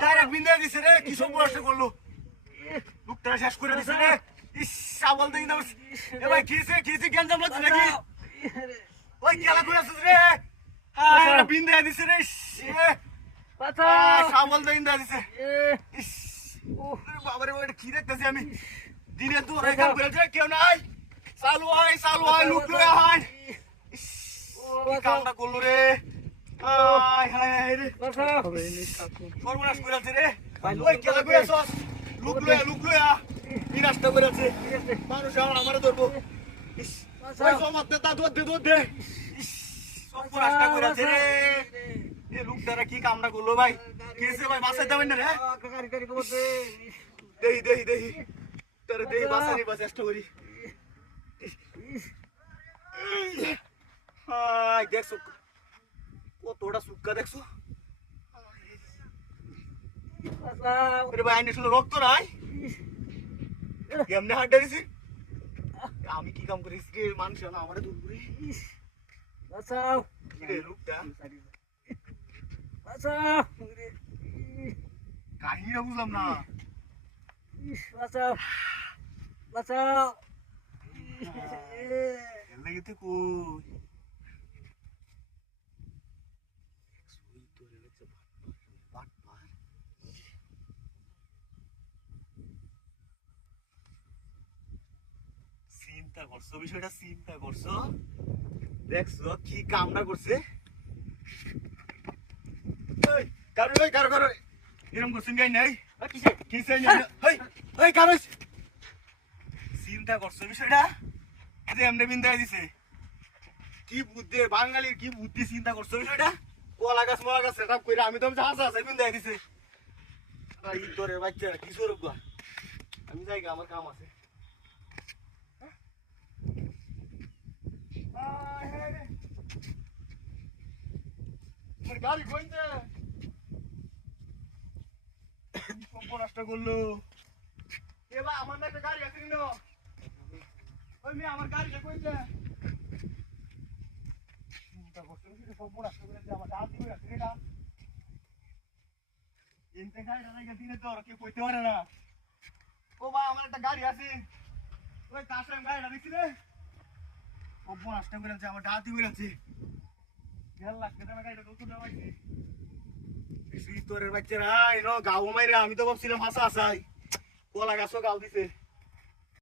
Direct বিন্দা দিছে রে, কি সব বর্ষা করলো, লোকটা শেষ করে দিছে রে। ইস সাবল দেখি না, এ ভাই কিসে গ্যাঞ্জাম লাগছে নাকি? ওই খেলা করে আসছিস রে, বিন্দা দিছে রে। সাবল দেখি না দিছে। ইস বাবারে, ওইটা কি দেখতেছি আমি? দিনে তো রেখাম করেছে, কেউ নাই। চালু হয় লুক লয়ে হয়। কামটা করলো রে, সর্বনাশ করে আছে রে। ওই খেলা করে আসছ, লুক লয়া বিনাশটা করে আছে। মানুষ আমার ধরবো, সমাজে তা দৌড় দে। সর্বনাশটা করে আছে রে। এ লোকটারা কি কামটা করলো ভাই? কেসে ভাই বাসায় যাবেন না রে? দেহি তোরে দেহি বাসায় নিবা চেষ্টা করি। দেখছো কতটা সুক্কা, দেখছো ভাই? শুধু রক্ত নাই, এমনি হাঁটা দিছি। আমি কি কাম করিস রে? মানুষ আমার দূর করি লোকটা। কাহিনীটা বুঝলাম না। চিন্তা করছো বিষয়টা, চিন্তা করছো, দেখছো কি কামটা করছে। কারো এরকম করছেন গাই নাই, চিন্তা করছো বিষয়টা। এমনি বিন্দায় দিছে, কি বুদ্ধি বাঙালির, কি বুদ্ধি। চিন্তা করছো বিষয়টা, কলা গাছ মলা গাছ সেট আপ করে আমি তো হাসা বিন্দায় দিছে। ইন্দরের বাচ্চারা কি স্বরূপ, আমি যাই, আমার কাম আছে। গাড়ি কইতে নষ্ট করলো। এবার আমার একটা গাড়ি আছে নি, ওই মেয়ে আমার গাড়িটা কইতে সব নষ্ট করে আমার ডাল দিয়ে রাখছে এটা। এনতে গাড়িটা লাগে দিনে তো কেউ কইতে পারে না। ও ভাই আমার একটা গাড়ি আছে, ওই তার সঙ্গে গাড়িটা দেখছি রে, সব নষ্ট করে আমার ডাল দিয়ে রাখছে। তোরের বাচ্চারা গাও মাইরা, আমি তো ভাবছিলাম হাসা হাসাই, কলা গাছও গাও দিছে।